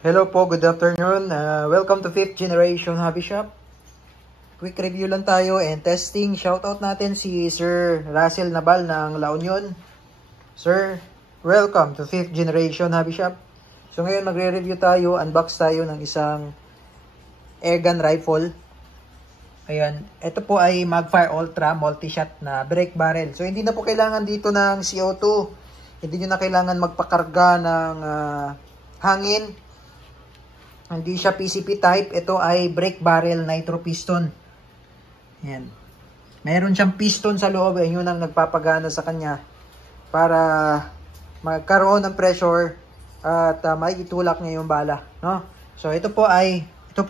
Hello po, good afternoon. Welcome to 5th Generation Hobby Shop. Quick review lang tayo and testing. Shoutout natin si Sir Russell Nabal ng La Union. Sir, welcome to 5th Generation Hobby Shop. So ngayon magre-review tayo, unbox tayo ng isang airgun rifle. Ayan, ito po ay Magfire Ultra multi-shot na brake barrel. So hindi na po kailangan dito ng CO2. Hindi nyo na kailangan magpakarga ng hangin. Hindi siya PCP type. Ito ay brake barrel nitro piston. Ayan. Meron siyang piston sa loob. Yun ang nagpapagana sa kanya para magkaroon ng pressure at may itulak niya yung bala. No? So ito po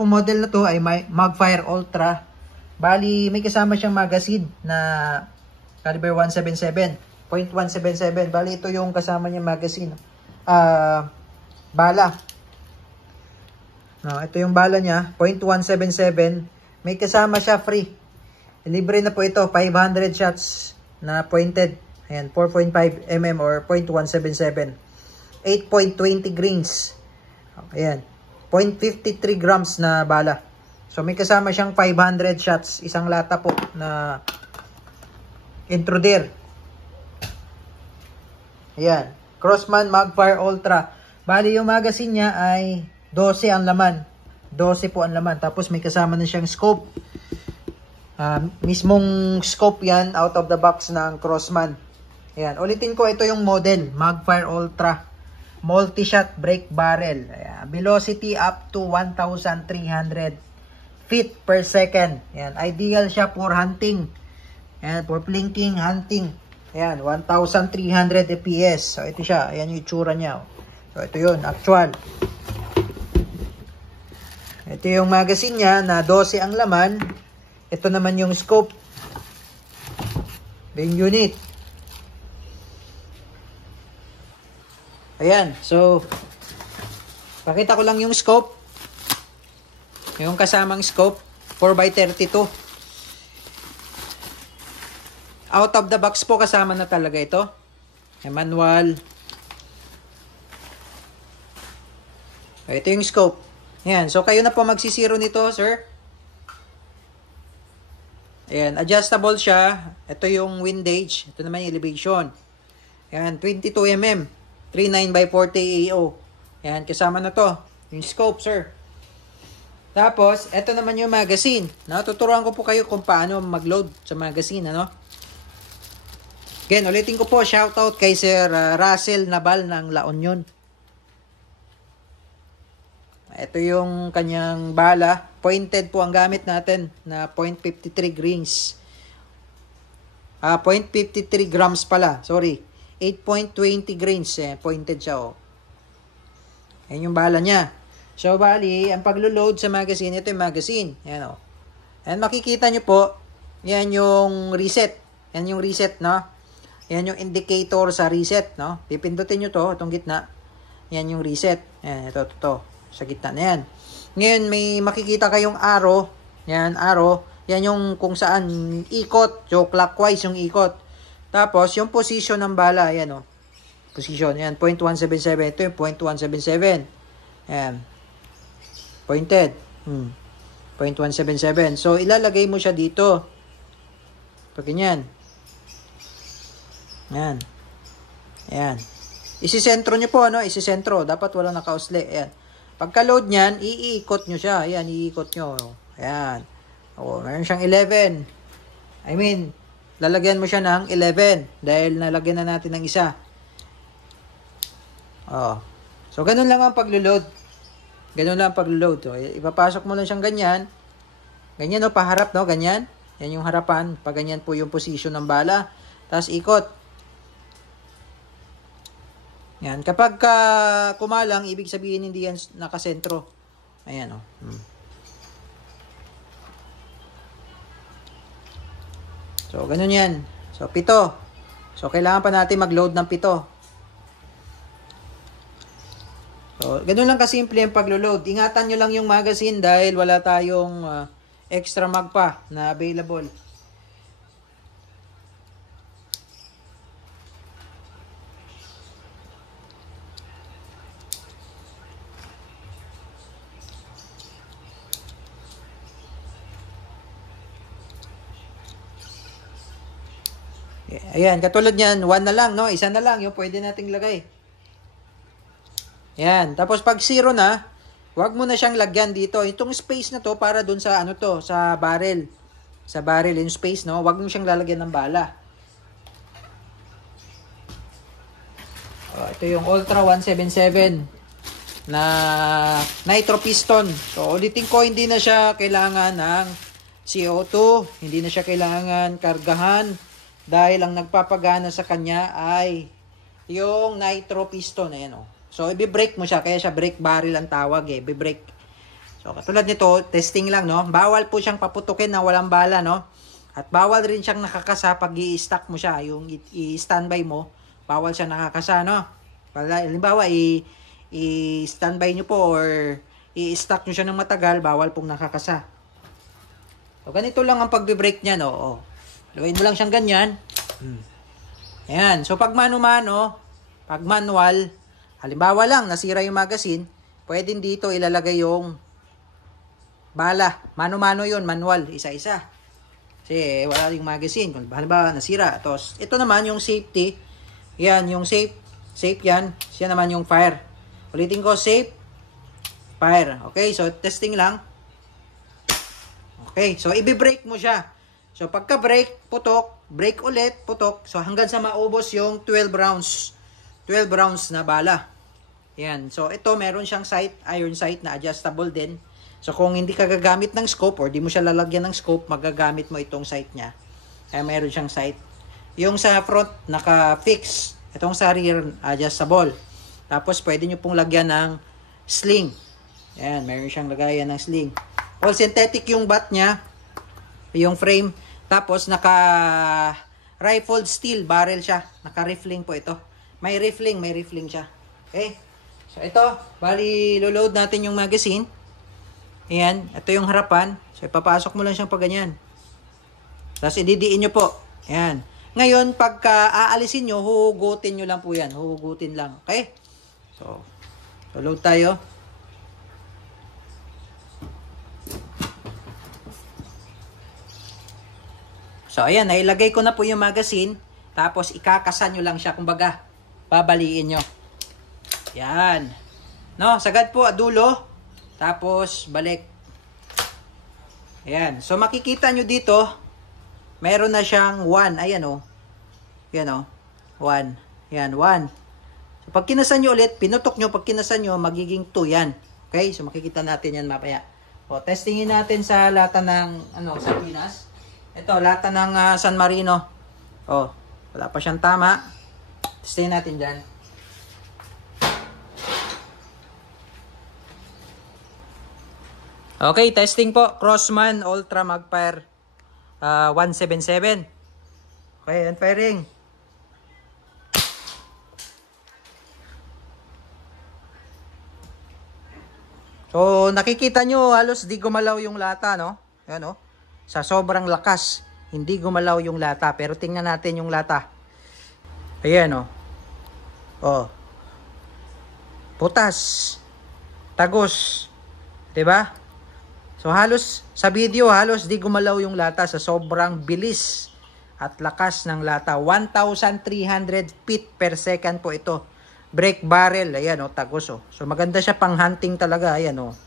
model na to ay Magfire Ultra. Bali, may kasama siyang magazine na caliber 177. .177. Bali, ito yung kasama niya magazine. Bala. No, ito yung bala niya, .177. May kasama siya free. Libre na po ito, 500 shots na pointed. Ayan, 4.5 mm or .177. 8.20 grains. Ayan, 0.53 grams na bala. So may kasama siyang 500 shots, isang lata po na intruder. Ayan, Crosman Magfire Ultra. Bali yung magazine niya ay 12 ang laman. 12 po ang laman. Tapos may kasama na siyang scope. Mismong scope yan out of the box ng Crosman. Ayan. Ulitin ko, ito yung model. Magfire Ultra. Multi-shot brake barrel. Ayan. Velocity up to 1,300 feet per second. Ayan. Ideal siya for hunting. Ayan. For plinking, hunting. Ayan. 1,300 FPS. So ito siya. Ayan yung itsura niya. So ito yun. Actual. Ito yung magazine niya na 12 ang laman. Ito naman yung scope. Yung unit. Ayan. So, pakita ko lang yung scope. Yung kasamang scope. 4x32. Out of the box po kasama na talaga ito. Yung manual. Ito yung scope. Ayan, so kayo na po magsisiro nito, sir. Ayan, adjustable siya. Ito yung windage. Ito naman yung elevation. Ayan, 22 mm. 39x40 AO. Ayan, kasama na to. Yung scope, sir. Tapos, ito naman yung magazine. Tuturuan ko po kayo kung paano mag-load sa magazine, ano? Again, ulitin ko po, shoutout kay Sir Russell Nabal ng La Union. Ito yung kanyang bala. Pointed po ang gamit natin na .53 grains. 0.53 grams pala. Sorry. 8.20 grains. Pointed siya. Oh. Ayan yung bala niya. So, bali, ang paglo-load sa magazine, ito yung magazine. Ayan, oh. And makikita nyo po, yan yung reset. Yan yung reset, no? Yan yung indicator sa reset, no? Pipindutin nyo to, itong gitna. Yan yung reset. Ayan, ito. Sa gitna na yan. Ngayon, may makikita kayong arrow. Yan, arrow. Yan yung kung saan ikot. So, clockwise yung ikot. Tapos, yung position ng bala. Yan, oh. Position. Yan, .177. Ito yung .177. Yan. Pointed. 0.177. So, ilalagay mo siya dito. Pag ganyan. Yan. Yan. Isisentro nyo po, ano? Isisentro. Dapat walang nakausli. Yan. Pagka-load niyan, iikot nyo siya. Ayan, iikot nyo. Ayan. O, meron siyang 11. I mean, lalagyan mo siya ng 11. Dahil nalagyan na natin ng isa. O. So, ganun lang ang pag-load. Ganun lang ang pag-load. So, ipapasok mo lang siyang ganyan. Ganyan, no? Paharap, no? Ganyan. Yan yung harapan. Pag ganyan po yung position ng bala. Tapos, ikot. Yan. Kapag kumalang, ibig sabihin hindi yan nakasentro. Ayan, o. So, ganun yan. So, 7. So, kailangan pa natin mag-load ng 7. So, ganun lang kasimple yung paglo-load. Ingatan nyo lang yung magazine dahil wala tayong extra mag pa na available. Ayan, katulad niyan, 1 na lang, no? Isa na lang, yung pwede nating lagay. Ayan, tapos pag 0 na, wag mo na siyang lagyan dito. Itong space na to para dun sa ano to, sa barrel. Sa barrel, yung space, no? Wag mo siyang lalagyan ng bala. Ito yung Ultra 177 na nitro piston. So, ulitin ko, hindi na siya kailangan ng CO2. Hindi na siya kailangan kargahan. Dahil ang nagpapagana sa kanya ay yung nitro piston. Ayan, oh. So, i-brake mo siya. Kaya siya brake barrel ang tawag eh. I-brake. So, katulad nito, testing lang, no? Bawal po siyang paputukin na walang bala, no? At bawal rin siyang nakakasa pag i-stack mo siya. Yung i-standby mo, bawal siya nakakasa, no? Halimbawa, i-standby nyo po or i-stack nyo siya ng matagal, bawal pong nakakasa. So, ganito lang ang pag-brake niya, no? Oh. Luwain mo lang siyang ganyan. Ayan. So, pag mano-mano, pag manual, halimbawa lang, nasira yung magazine, pwedeng dito ilalagay yung bala. Mano-mano yun, manual, isa-isa. Kasi wala yung magazine. Kung halimbawa, nasira. Tapos, ito naman yung safety. Yan, yung safe yan. Siya naman yung fire. Ulitin ko, safe, fire. Okay, so testing lang. Okay, so i-brake mo siya. So, pagka-brake, putok, brake ulit, putok. So, hanggang sa maubos yung 12 rounds. 12 rounds na bala. Yan. So, ito, meron siyang sight, iron sight na adjustable din. So, kung hindi ka gagamit ng scope or di mo siya lalagyan ng scope, magagamit mo itong sight niya. Kaya meron siyang sight. Yung sa front, naka-fix. Itong sa rear, adjustable. Tapos, pwede nyo pong lagyan ng sling. Yan, meron siyang lagayan ng sling. All synthetic yung bat niya. Yung frame. Tapos, naka-rifled steel barrel siya. Naka-rifling po ito. May rifling siya. Okay? So, ito. Bali, load natin yung magazine. Ayan. Ito yung harapan. So, ipapasok mo lang siyang pag ganyan. Tapos, ididiin nyo po. Ayan. Ngayon, pagka aalisin nyo, huhugutin nyo lang po yan. Huhugutin lang. Okay? So load tayo. So, ayan, nailagay ko na po yung magazine. Tapos, ikakasan nyo lang siya. Kumbaga, babaliin nyo. Yan. No, sagad po, dulo. Tapos, balik. Ayan. So, makikita nyo dito, meron na siyang 1. Ayan, o. Yan, o. 1. Yan, 1. So, pag kinasan nyo ulit, pinutok nyo. Pag kinasan nyo, magiging 2 yan. Okay? So, makikita natin yan mapaya. O, testingin natin sa lata ng, sa Pinas. Ito, lata ng San Marino. Oh, wala pa siyang tama. Testingin natin dyan. Okay, testing po. Crossman Ultra Magfire 177. Okay, and firing. So, nakikita nyo, halos di gumalaw yung lata, no? Ayan, oh. Sa sobrang lakas, hindi gumalaw yung lata. Pero tingnan natin yung lata. Ayan, oh. Oh. Putas. Tagos. Diba? So, halos, sa video, halos di gumalaw yung lata sa sobrang bilis at lakas ng lata. 1,300 feet per second po ito. Brake barrel. Ayan, oh. Tagos, oh. So, maganda siya pang hunting talaga. Ayan, oh.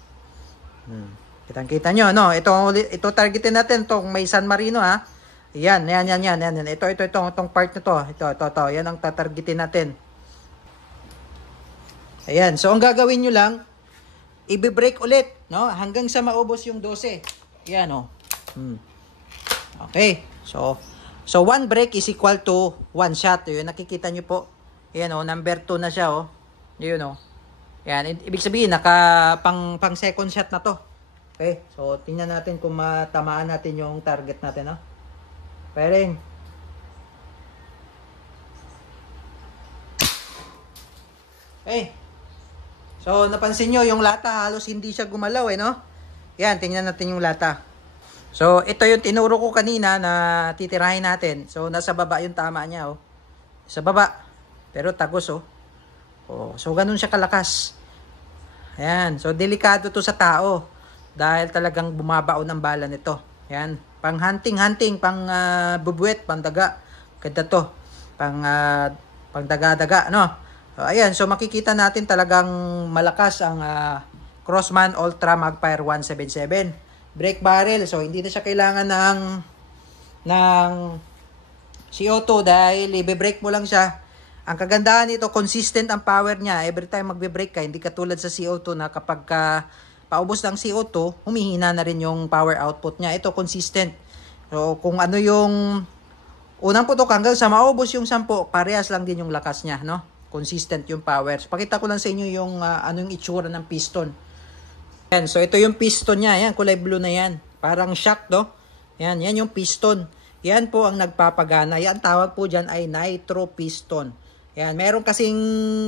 Kitang-kita nyo, no? Ito targetin natin, itong may San Marino, ha? Yan. Itong part na to. Ito. Yan ang tatargetin natin. Ayan. So, ang gagawin nyo lang, i-brake ulit, no? Hanggang sa maubos yung 12. Ayan, oh. Okay. So 1 brake is equal to 1 shot. Yun, nakikita nyo po. Ayan, oh. Number 2 na siya, oh. Yun, oh. Ayan. Ibig sabihin, pang second shot na to. Okay, so tingnan natin kung matamaan natin yung target natin, no? Firing. Okay. So, napansin nyo, yung lata halos hindi siya gumalaw, no? Yan, tingnan natin yung lata. So, ito yung tinuro ko kanina na titirahin natin. So, nasa baba yung tama niya, oh. Sa baba. Pero tagos, oh. Oh, so, ganun siya kalakas. Ayan. So, delikado to sa tao. Dahil talagang bumabaon ang bala nito. Yan. Pang hunting, pang bubuwet, pang daga. Ganda to. Pang daga-daga, no? So, ayan, so makikita natin talagang malakas ang Crossman Ultra Magfire 177. Brake barrel, so hindi na siya kailangan ng CO2 dahil i-brake mo lang siya. Ang kagandahan nito, consistent ang power niya. Every time magbe-brake ka, hindi katulad sa CO2 na kapag paubos ng CO2, humihina na rin yung power output niya. Ito, consistent. So, kung ano yung unang putok hanggang sa maubos yung 10, parehas lang din yung lakas niya, no? Consistent yung power. So, pakita ko lang sa inyo yung anong itsura ng piston. Yan, so ito yung piston niya. Yan, kulay blue na yan. Parang shock, no? Yan yung piston. Yan po ang nagpapagana. Yan, tawag po dyan ay nitro piston. Yan, meron kasing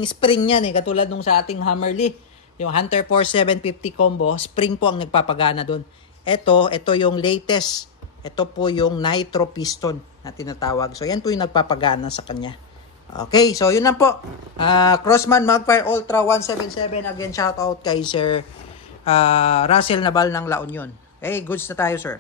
spring yan katulad nung sa ating Hammerly. Yung Hunter 4750 combo, spring po ang nagpapagana doon. Ito yung latest. Ito po yung nitro piston na tinatawag. So, yan po yung nagpapagana sa kanya. Okay, so yun lang po. Crossman Magfire Ultra 177. Again, shout out kay Sir Russell Nabal ng La Union. Okay, goods na tayo, sir.